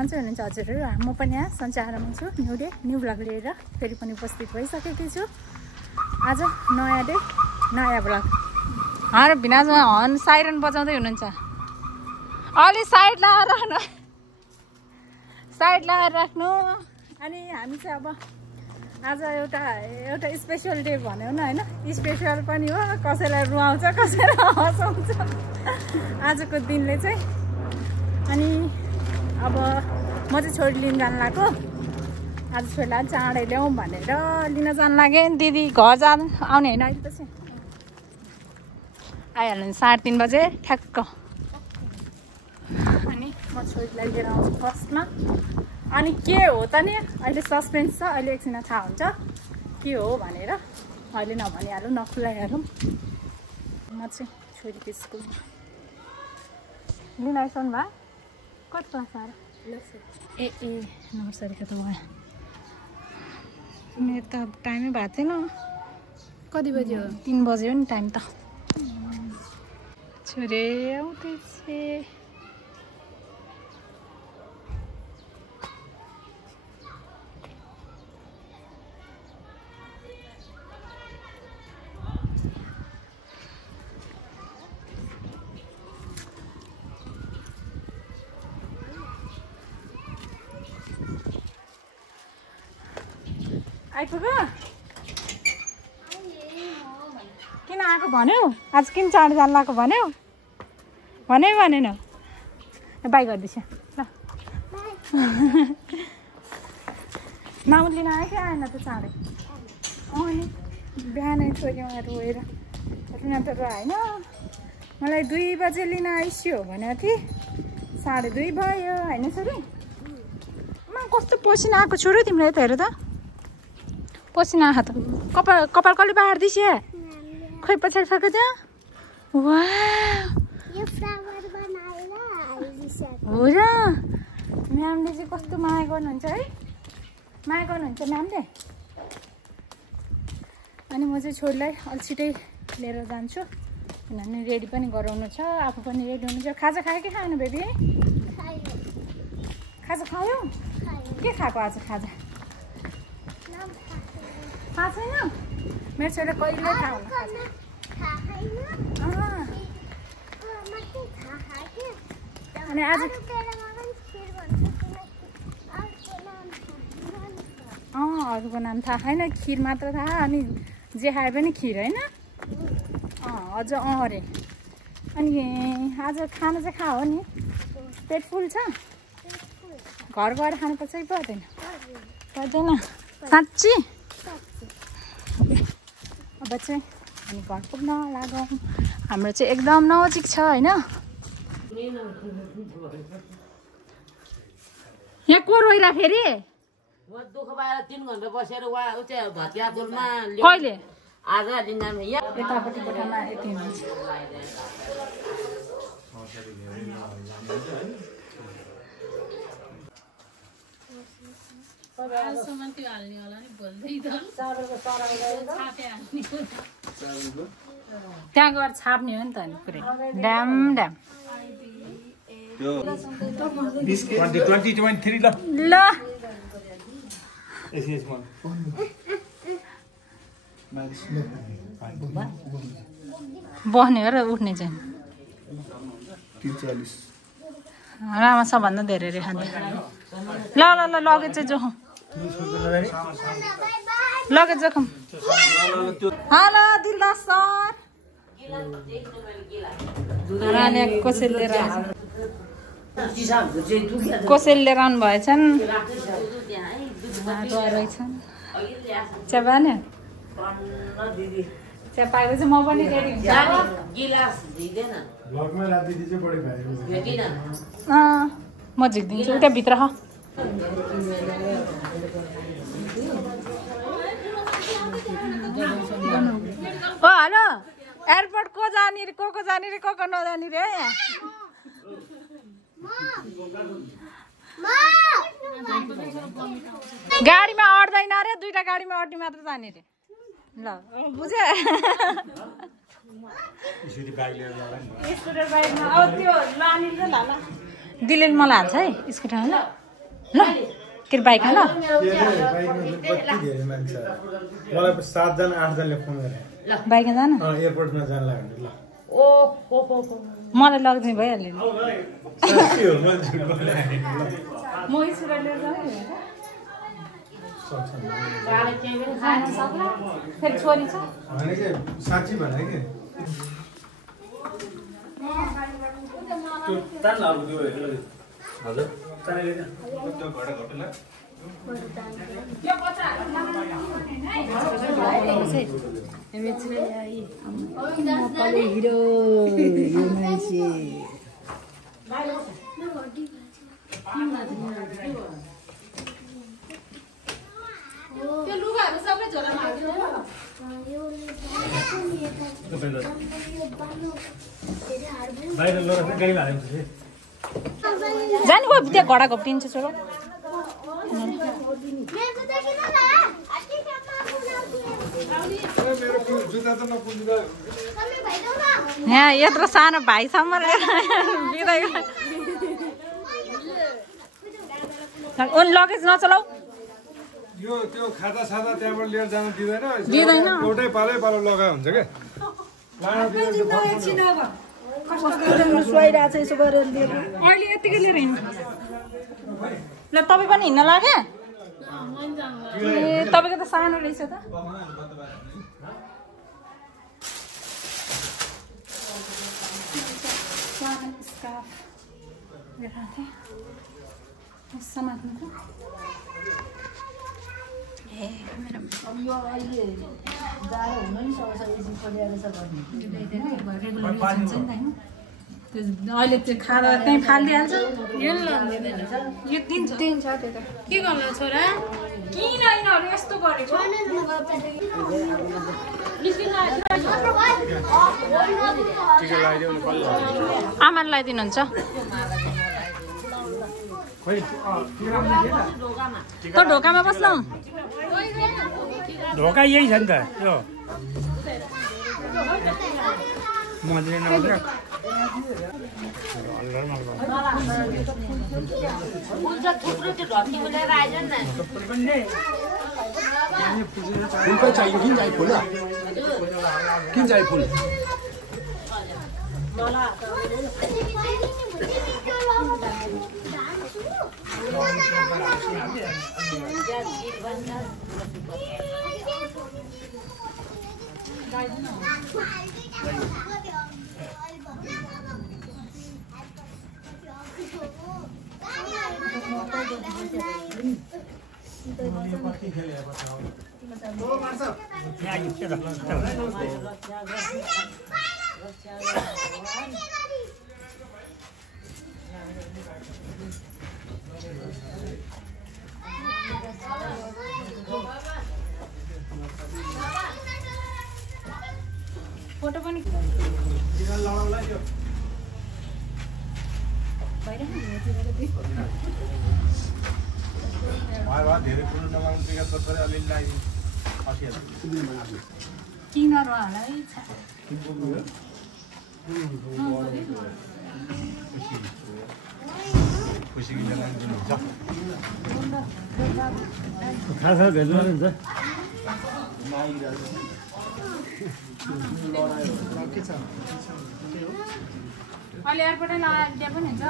सन्चै हुनुहुन्छ हजुरहरू? म पनि यहाँ सन्चै आराममा छु। न्यू डे न्यू भ्लग लिएर फेरि पनि उपस्थित भइसकेकी छु। आज नयाँ डे नयाँ भ्लग। भिनाजमा हर्न साइरन बजाउँदै हुनुहुन्छ। अलि साइड लगाएर राख्नु, साइड लगाएर राख्नु। अनि हामी चाहिँ अब आज एउटा स्पेसल डे भन्यो न होइन, स्पेसल पनि हो। कसैलाई रुवाउँछ कसैलाई हँसाउँछ आजको दिनले चाहिँ। अनि अब म चाहिँ छोरी लिन जानु लाग्यो। आज छोरीलाई चाँडै ल्याउँ भनेर लिन जानु लागेँ। दिदी घर जानु आउने होइन, अहिले त चाहिँ आइहाल्नु 3:30 बजे ठ्याक्क। अनि म छोरीलाई लिएर आउँछु फर्स्टमा। अनि के हो त नि अहिले सस्पेन्स छ, अहिले एकछिनमा थाहा हुन्छ के हो भनेर। अहिले नभनिहालौँ, नखुलाइहालौँ। म चाहिँ छोरीको स्कुलमा लिन आइसक्नु भयो। कति क्लास आएर ए नर्सरीको त भयो। मेरो त टाइमै भएको थिएन। कति बजी हो? 3 बज्यो नि टाइम त। छोरी आउँदैछ। आइपुग्यो? किन आएको भन्यौ? आज किन चाँडो जानु लाग्यो भन्यौ? भनेन? बाई गर्दैछ ल। मामु लिन आयो कि आएन त चाँडै? नि बिहानै छोरीमा रोएर लिन त होइन। मलाई 2 बजे लिन आइस्यो भनेको थिएँ। 2:30 भयो होइन छोरी? कस्तो पसिना आएको छोरी तिमीलाई त। हेर त पसिना आएको त। कपाल कसले बाँड्दैछ? खोइ पछाडि फर्क जा। वा हो र? म्यामले चाहिँ कस्तो माया गर्नुहुन्छ है, माया गर्नुहुन्छ म्यामले। अनि म चाहिँ छोरीलाई अलि छिटै लिएर जान्छु, किनभने रेडी पनि गराउनु छ, आफू पनि रेडी हुनु छ। खाजा खायो कि खाएन बेबी? खाजा खायो? के खाएको आज खाजा? थाहा छैन? मेरो छोरीले कहिले थाहा हुन खाजा। अनि आज अरूको नाम थाहा छैन, खिर मात्र थाहा। अनि जे खाए पनि खिर होइन? अझ अरे। अनि आज खाना चाहिँ खा हो नि, पेट फुल छ? घर गएर खानुपर्छ कि पर्दैन? पर्दैन साँच्ची? अब चाहिँ हामी घर पुग्न लागौँ। हाम्रो चाहिँ एकदम नजिक छ होइन। यहाँ को रोइरा फेरि? दुःख पाएर 3 घन्टा बसेर भतियापुरमा कहिले? आज लिन्जानु यतापट्टि कोठामा यति हुन्छ। त्यहाँ गएर छाप्ने हो नि त नि पुरै ड्याम ड्याम। 2023 ल बस्ने हो र उठ्ने चाहिँ? 43 रामा सबभन्दा धेरै रे खाने। ल ल ल लगेज चाहिँ जोखौँ, लगेज जोखौँ। Hello Dildas sir. कोसेल लिएर आउनु भएछन्। रहेछन् चिया पाएन? चिया पाएको चाहिँ म पनि रेडी हुन्छ। म झिकिदिन्छु उता भित्र। ओ हेलो, एयरपोर्ट को जाने रे, को जाने रे, को नजाने रे? यहाँ गाडीमा अट्दैन रे, 2टा गाडीमा अट्ने मात्र जाने रे। ल बुझे? स्कुटर बाइकमा अब त्यो लाने र लाला दिलेले मलाई हाल्छ है स्कुटरमा। ल ल के बाइकमा ल मलाई 7 जना 8 जनाले फोन गरे बाइकमा जान एयरपोर्टमा जान लाग्यो ल मलाई लग्ने भइहाल्यो साच्चै हो मान्छे म स्कुल लिएर जाउँ फेरि छोरी छ भने के साच्चै भने के त्यो तान लाग्यो त्यो हजुर तानले त्यो घटा घटला यो बच्चा हिरो यो मान्छे त्यो लुगाहरु सबै झोलामा हाल्दिनु बाहिर लरा गाडीमा हालेको थिए जानी भयो त्यहाँ घोडा घोप्टिन्छ छोरो यहाँ यत्रो सानो भाइसम्म लगेज नचलाऊ यो त्यो खाता सादा त्यहाँबाट लिएर जान दिदैन एउटै पालै पालो लगाए हुन्छ के अहिले यतिकै लिएर हिँड्नु ल तपाईँ पनि हिँड्न लाग्यो ए तपाईँको त सानो रहेछ त समात्नु यो अहिले जाडो हुनु नि सक्छ एसी खोलेर छ भन्ने अहिले त्यो खाएर त्यहीँ फालिदिइहाल्छ यो दिन्छ दिन्छ त्यो त के गर्नु छोरा किन यिनीहरू यस्तो गरेको आमाले लगाइदिनुहुन्छ त ढोकामा बस्नु ढोका यही छ नि त यो मन्दिर नआउँछ फुल चाहियो किन चाहियो फुल किन चाहियो फुल फोटो पनि धेरै कुरो नमाग्नु टिकट पत्र अलिअलि लागि किन रहालै छ खुसीको बेला हुन्छ खासा भेट्नु हुन्छ अहिले एयरपोर्टै नआइदिए पनि हुन्छ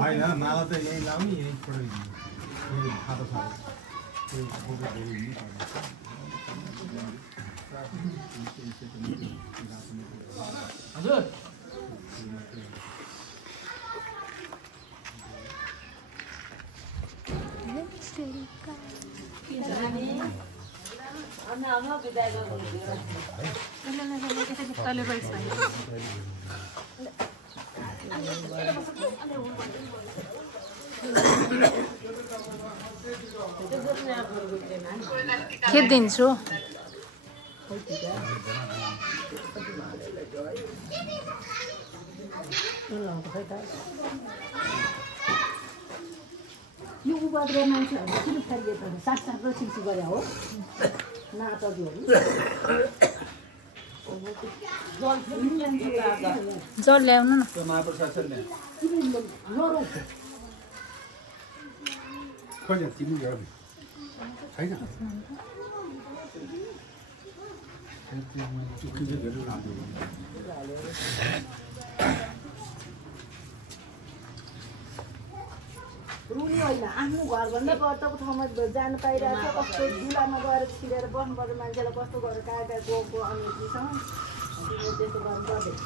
होइन माला त यही लाउने यही फोटो खातो छ हजुर खेदिन्छु यो उपद्रो मान्छेहरू किन खाइदिएको साग सिक्सी गरे हो नाटकहरू जल ल्याउनु न खोइ तिमी गयो छैन रुनी होइन आफ्नो घरभन्दा बर्तको ठाउँमा जानु पाइरहेको छ कस्तो झुलामा गएर छिरेर बस्नुपर्छ मान्छेलाई कस्तो गरेर कहाँ गएको अमेजीसँग त्यस्तो गर्नु पर्दैन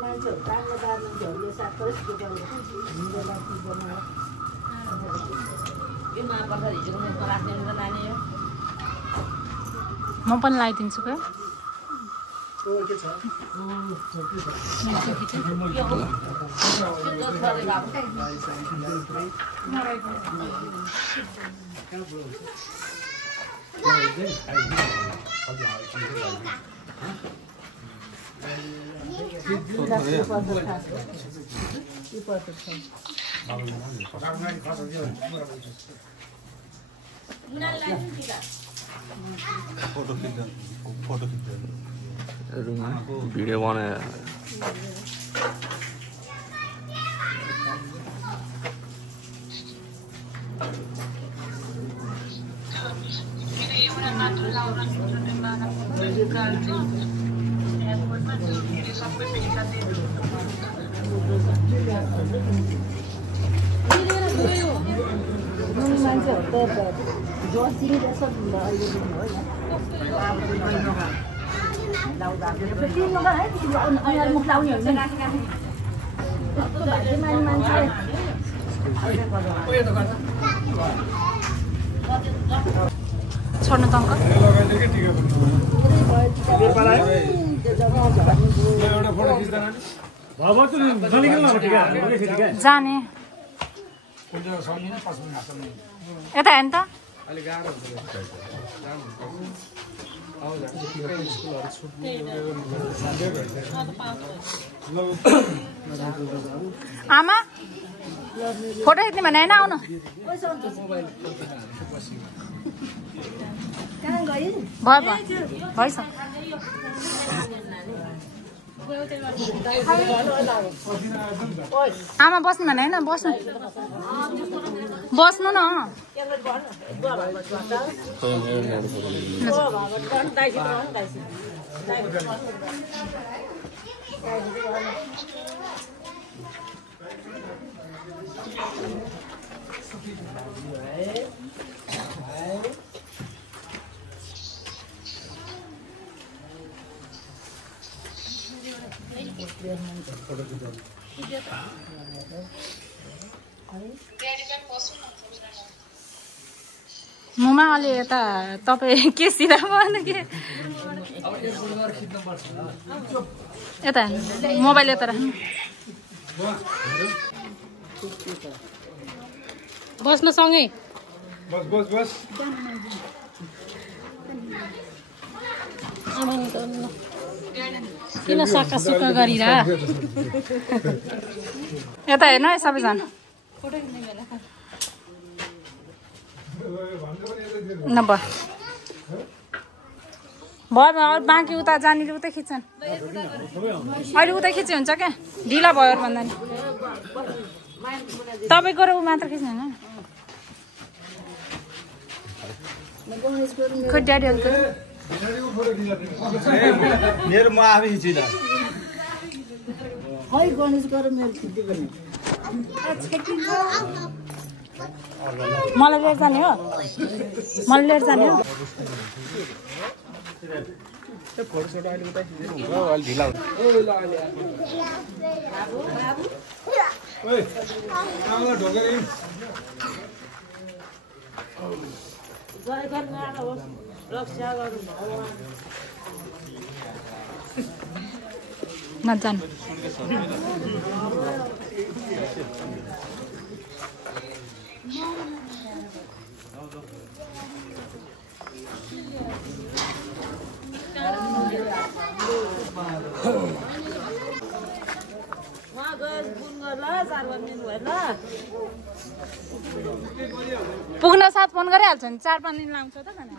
मान्छेहरू राम्रो मान्छेहरूले साथै के गरेर म पनि लगाइदिन्छु क्या फोटो वीडियो बनाया मान्छेहरू त जसिङ जस्तो छोड्नु त अङ्कल जाने यता हेर्नु त आमा फोटो खिच्ने भने होइन आउनु भयो भइसक्यो आमा बस्नु भने होइन बस्नु बस्नु न मुमा अलि यता तपाईँ के सिधा भन्नु के यता मोबाइल यता राख्नु बस्नु सँगै बस बस बस किन सक्का सुक्का गरिरा यता हेर्नु है सबैजना नभए भयो अरू बाँकी उता जानेले उतै खिच्छन् अहिले उतै खिच्यो हुन्छ क्या ढिला भयो भन्दा नि तपाईँ गएर ऊ मात्र खिच्नु होइन खोइ ड्याडी अङ्कल मेरो म आफै खिचिदा खै गणेश गरेर मेरो छुट्टी गर्ने मलाई लिएर जाने हो मलाई लिएर जाने हो नजानु पुग्न साथ फोन गरिहाल्छ नि 4-5 दिन लाउँछ त भने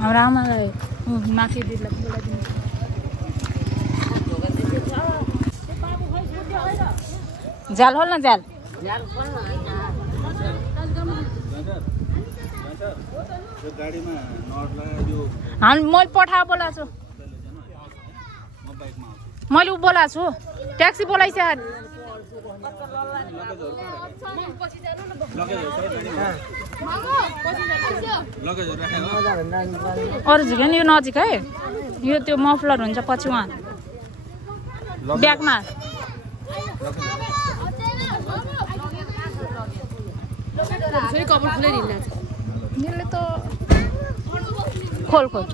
हाम्रो आमालाई माथि दिदीलाई बोलाइदिनु झ्याल खोल्न झ्याल मैले पठा बोलाएको छु मैले ऊ बोलाएको छु ट्याक्सी बोलाइछ अरू झिक नि यो नजिक है यो त्यो मफलर हुन्छ पछि उहाँ ब्यागमा यसले त खोल खोल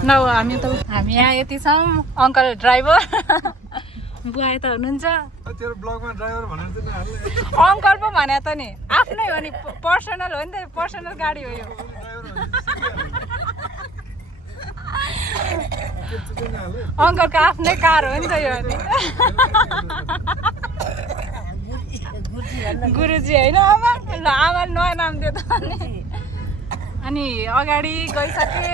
न हामी यहाँ यति छौँ अङ्कल ड्राइभर बुवा यता हुनुहुन्छ अङ्कल पो भने त नि आफ्नै हो नि पर्सनल हो नि त पर्सनल गाडी हो यो अङ्कलको आफ्नै कार हो नि त यो गुरुजी होइन आमा ल आमाले नयाँ नाम दियो त अनि अगाडि गइसके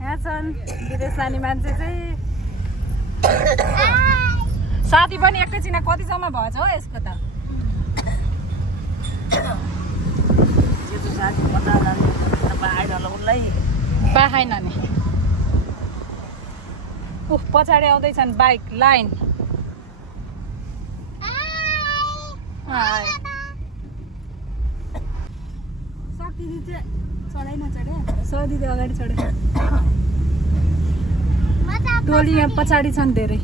यहाँ छन् विदेश जाने मान्छे चाहिँ साथी पनि एकैछिन कति जम्मा भएछ हो यसको त बाखाइन नि उफ पछाडि आउँदैछन् बाइक लाइन दिदी अगाडि चढे टोली यहाँ पछाडि छन् धेरै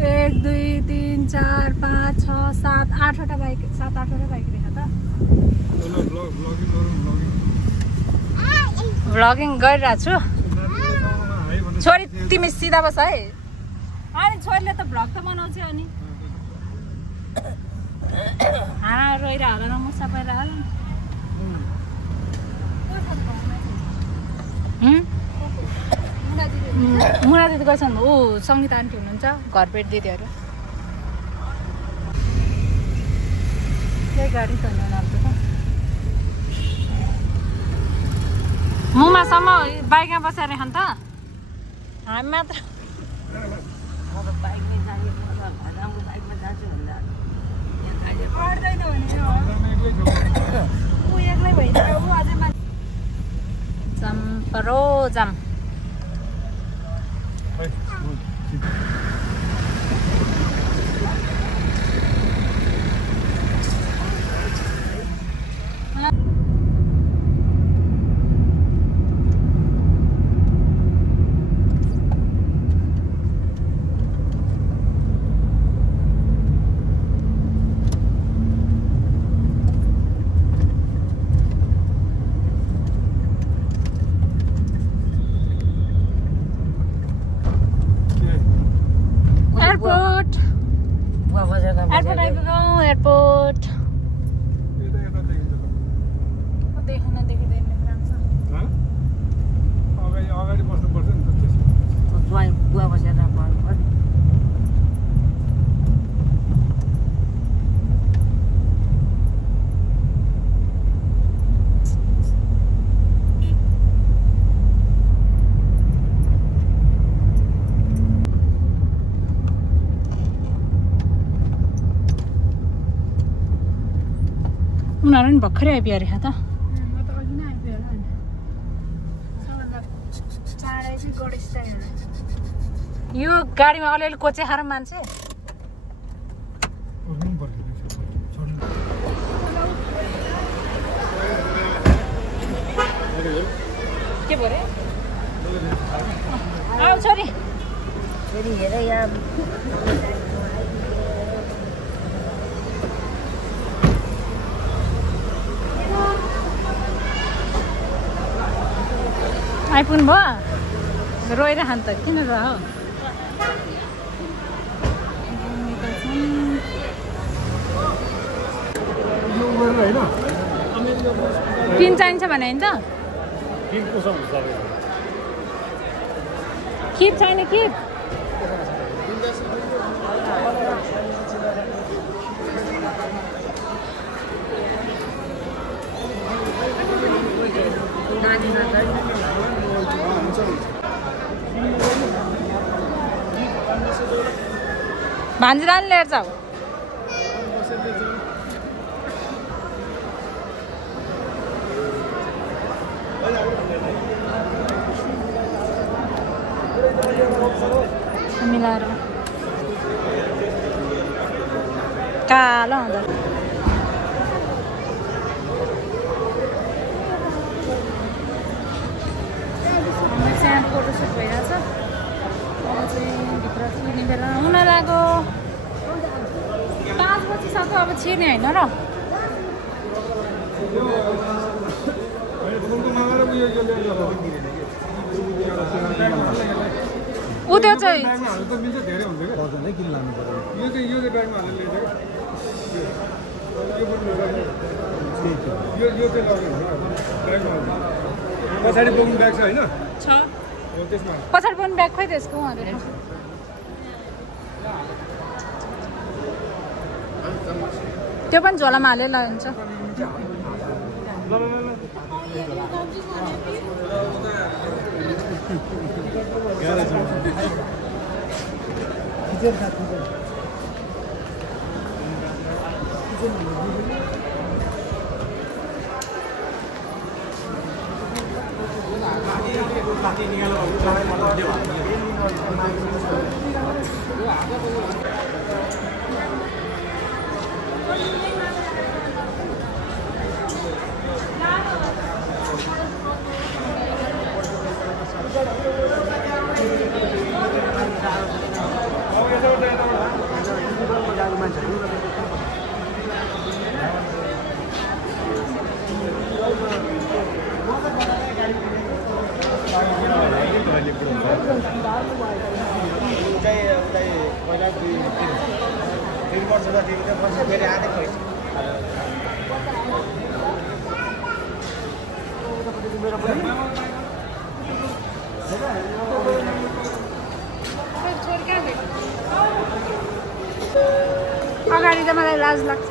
1 2 3 4 5 6 7 8वटा बाइक 7-8वटा बाइक देखा त भ्लगिङ गरिरहेको छु छोरी तिमी सिधा बस है अनि छोरीले त भ्लग त बनाउँछ अनि हाँडा रोइरह होला न मुसा पाइरह होला मुना दिदी गर्छन् ऊ सङ्गीता आन्टी हुनुहुन्छ घरपेट दिदीहरू त्यही गाडी चल्नु त मुमासम्म बाइकमा बसेर खान त हामी मात्र जम्परो जाम एयरपोर्ट अगाडि बस्नुपर्छ नि बुवा बसेर उनीहरू नि भर्खरै आइपुग्यो अरे त यो गाडीमा अलिअलि कोचे खाएर मान्छे के भयो रे आऊ छोरी हेर यहाँ आइपुग्नु भयो रोइरह त किन रह पिन चाहिन्छ भने होइन त किप छैन किप भान्जीलाई लिएर जाऊ मिलाएर कालो हुँदा चाहिँ फोटोसुट भइरहेछ अब चाहिँ भित्र छिर्ने बेला हुन लाग्यो 5 बजीसक्यो अब छिर्ने होइन र ऊ त्यो चाहिँ पछाडि बोक्नु ब्याग छ होइन पछाडि पनि ब्याग खोइ त्यसको उहाँले त्यो पनि झोलामा हालेर हुन्छ अगाडि त मलाई लाज लाग्छ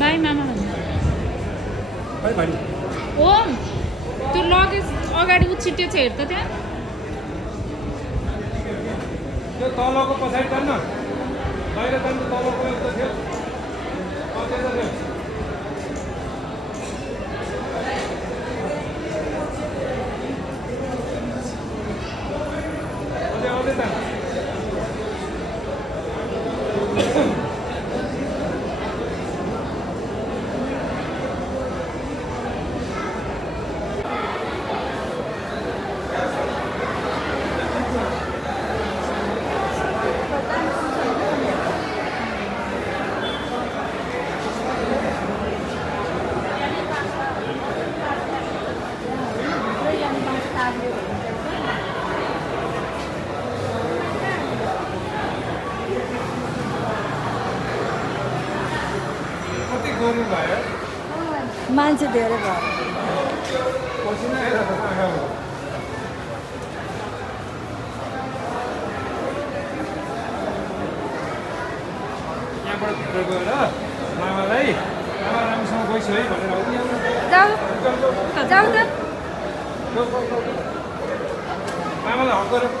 बाई मामा ओम त्यो लगेज अगाडि उछिट्यो छ हेर त त्यहाँ त्यो तलको पछाडि तान्न बाहिर तान्न तलको एउटा थियो मान्छे धेरै भयो यहाँबाट भित्र गएर मामालाई आमा राम्रोसँग गइसु है भनेर जाऊ जाऊ त मामालाई हक गरेर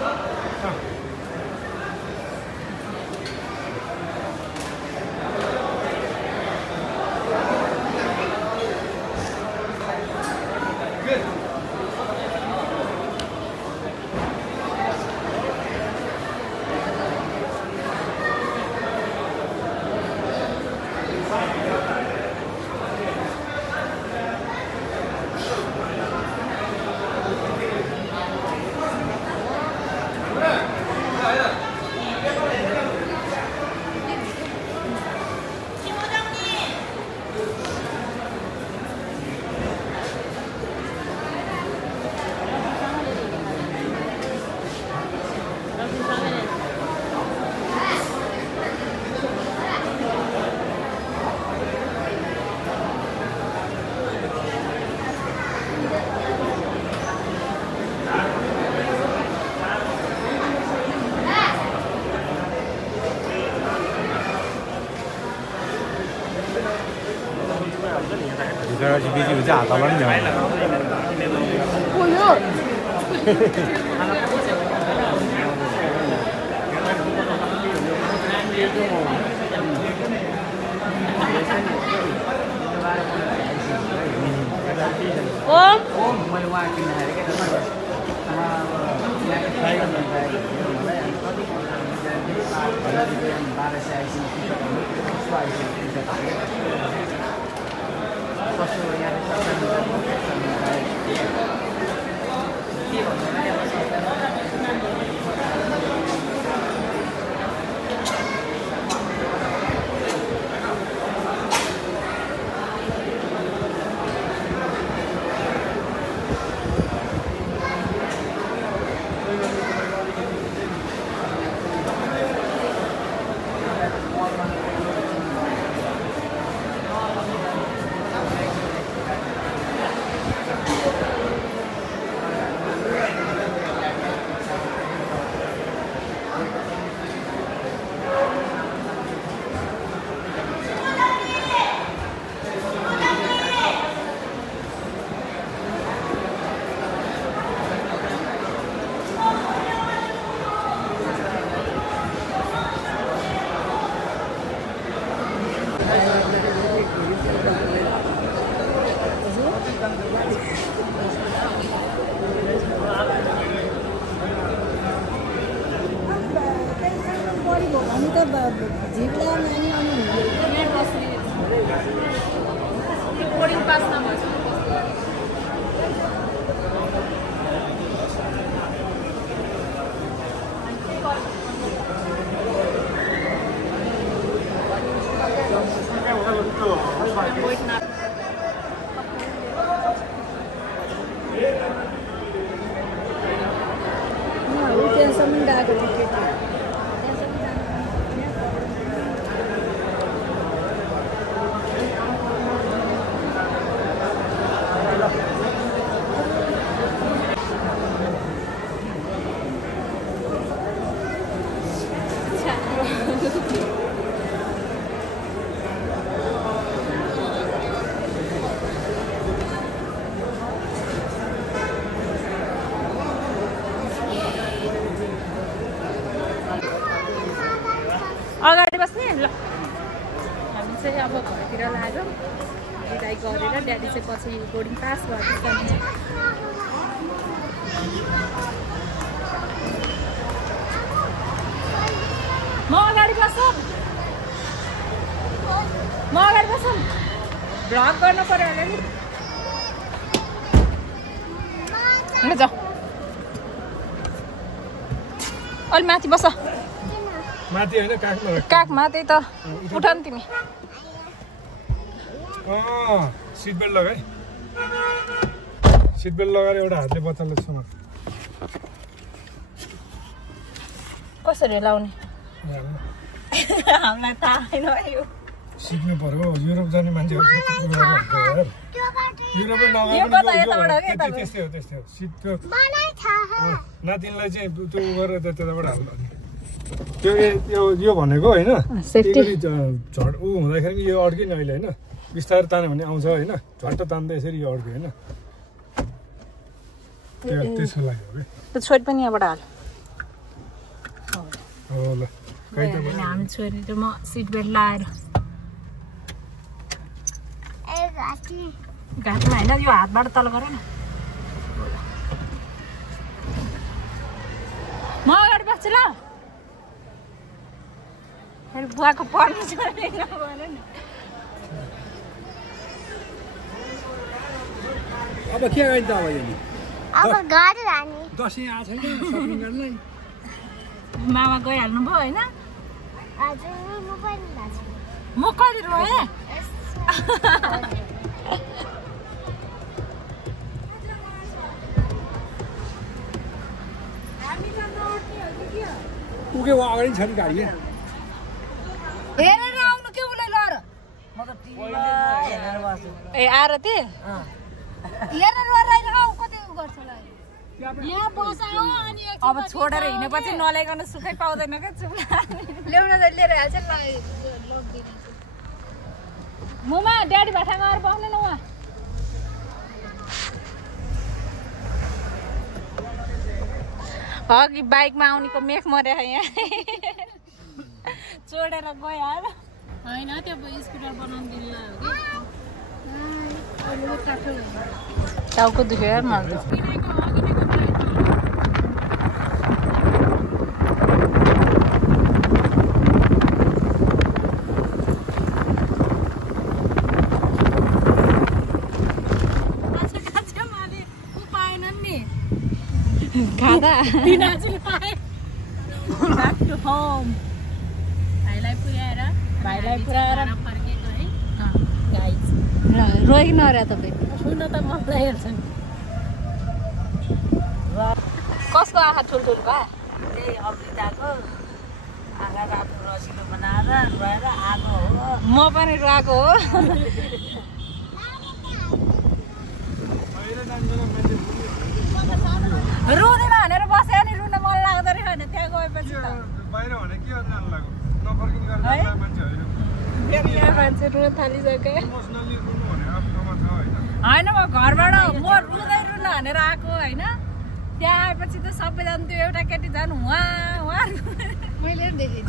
भित्र बिजी हुन्छ हातमा पनि भ्याउँदैन अगाडि बस्ने ल हामी चाहिँ अब घरतिर लाग्यो बिदाई गरेर ड्याडी चाहिँ पछि बोर्डिङ पास भएपछि म अगाडि बस्छु भ्लग गर्न पर्यो होला नि जाऊ अलि माथि बस माथि हैन काखमा काखमा त्यही त उठ नि तिमी सिट बेल्ट लगाइ सिट बेल्ट लगाएर एउटा हातले बच्चाले सुन कसरी लाउने हामीलाई थाहा छैन यो सिक्नु पर्यो युरोप जाने मान्छेहरु युरोपै नगए त्यस्तै हो सिट त्यो नातिनलाई चाहिँ त्यो गरेर त्यताबाट हाल्नु त्यो यो भनेको हैन झड उ हुँदाखेरि यो अड्क्यो नि अहिले हैन बिस्तारै तान्यो भने आउँछ हैन झट्ट तान्दै यसरी यो अड्क्यो हैन त्यसको लागि हो के त्यो छोड पनि यहाँबाट हाल हो ल हामी छोरी त म सिट बेल्ट लाएर घाँटीमा हैन यो हातबाट तल गर न म अगाडि बस्छु ल बुवाको पर्ने छोरी नभन नि अब के गर्ने त अब यो अब घर जाने दसैँ आएको छैन सपिङ गर्नलाई मामा गइहाल्नु भयो होइन हजुर म पनि जान्छु म कहिले रोएँ पुगे वा अगाडि छ नि गाडी हेरेर आउनु के उसलाई लर म त टिभीमा हेरेर बस्छु ए आरती हेरेर रहेर आऊ कतै उ गर्छ ल यहाँ बसाउ अनि अब छोडेर हिँडेपछि नल्याइकन सुखै पाउँदैन के चुप्ला ल्याउन त लिएर हाल्छ ल मुमा ड्याडी भाटा गएर बस्नु न उहाँ अघि बाइकमा आउनेको मेख मर्या यहाँ चोडेर गयो होइन त्यो स्कुटर बनाउनु दिनु टाउको दुख्यो यार मलाई खादा पिनाजुले पाए ब्याक टु होम भाइलाई पुर्याएर फर्केको है गाइस रोइ नर्या तपाईँ सुन्न त मलाई हेर्छ नि कसको आँखा ठुल्ठुलो भए त्यही अमृताको आँखा रातो रसिलो बनाएर रोएर आएको हो म पनि रोएको हो रुँदैन भनेर बस्यो नि रुन मन लाग्दो रहेछ भने त्यहाँ गएपछि त बाहिर भने के गर्न लाग्यो नफर्किने गरेर मान्छे होइन मान्छे रुन थालिसक्यो इमोसनली रुनु भने आफ्नोमा छ होइन होइन म घरबाट म रुँदै रुन भनेर आएको होइन त्यहाँ आएपछि त सबैजना त्यो एउटा केटी झन् उहाँ मैले देखेँ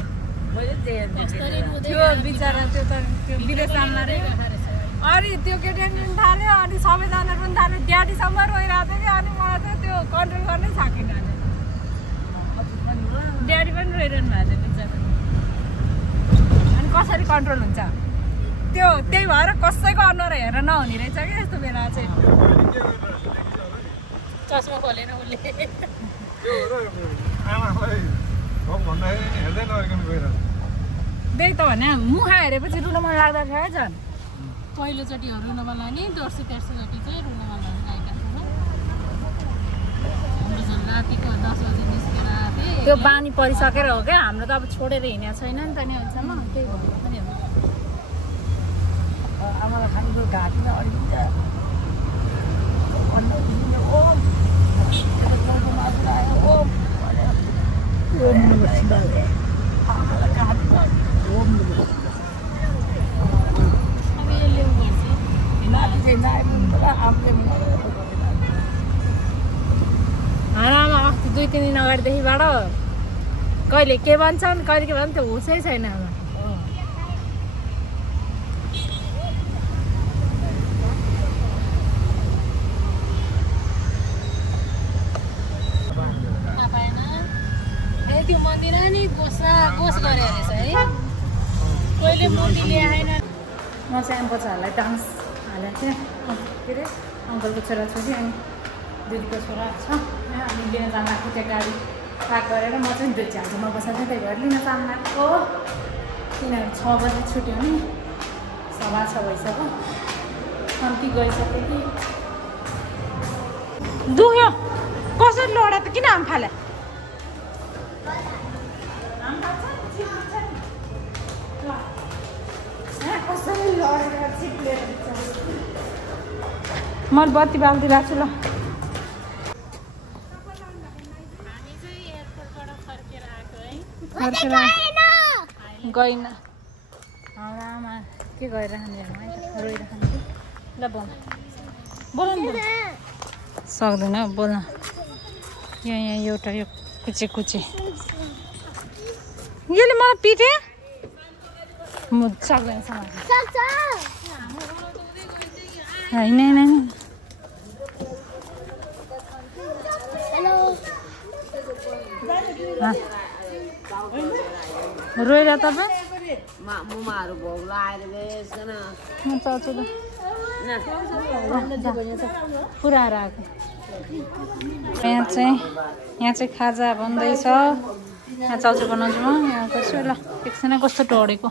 त्यो बिचरा त्यो त त्यो विदेश जान्ला रे अनि त्यो केटी रुन थाल्यो अनि सबैजना रुन थाल्यो ड्याडीसम्म रोइरहेको थियो कि अनि मलाई चाहिँ त्यो कन्ट्रोल गर्नै सकिनँ ड्याडी पनि रोइरहनु भएको थियो बिचरा अनि कसरी कन्ट्रोल हुन्छ त्यो त्यही भएर कसैको अनुहार हेरेर नहुने रहेछ कि यस्तो बेला चाहिँ चस्मा खोलेर उसले आमालाई भन्दाखेरि हेर्दै नहेरिकन गइरहेको त्यही त भने मुखा हेरेपछि रुन मन लाग्दा थियो है झन् पहिलोचोटि रुन मन लाग्ने दोस्रो तेस्रोचोटि चाहिँ रुन मन लाग्ने आएका हाम्रो झन् रातिको 10 बजी निस्केर थिएँ त्यो बानी परिसकेर हो क्या हाम्रो त अब छोडेर हिँडेको छैन नि त नि अहिलेसम्म त्यही भएर पनि हो आमालाई खानेको घाँटीमा अडिन्छ आमा अस्ति 2-3 दिन अगाडिदेखिबाट कहिले के भन्छन् कहिले के भन्छ त्यो होसै छैन आमा त्यो मन्दिर नि गोस गरे रहेछ है कहिले मुर्ती ल्याएन म चाहिँ बच्चाहरूलाई डान्स हालेको थिएँ के अरे अङ्कलको छोराछोरी अनि दिदीको छोरा छ अनि लिन जानु आएको त्यो गाडी पार्क गरेर म चाहिँ दुई झालमा बसेको थिएँ त्यही भएर लिन जानु आएको किनभने 6 बजी छुट्यो नि 6:15 भइसक्यो कम्ती गइसक्यो कि दुख्यो कसरी लडा त किन आम फाले मैले बत्ती बालिदिरहेको छु ल गइन आमा के गरिरहने रोइरहने ल बोल बोल सक्दैन बोल्न यहाँ एउटा यो कुचे यसले मलाई पिटे म सक्दैन होइन रोइरा तपाईँ मुमाहरू भोग लगाएर बेसकन म चाउँछु ल पुरा आएको यहाँ चाहिँ खाजा बन्दैछ यहाँ चाउचाउ बनाउँछु म यहाँ गर्छु ल एकछिन कस्तो टोडेको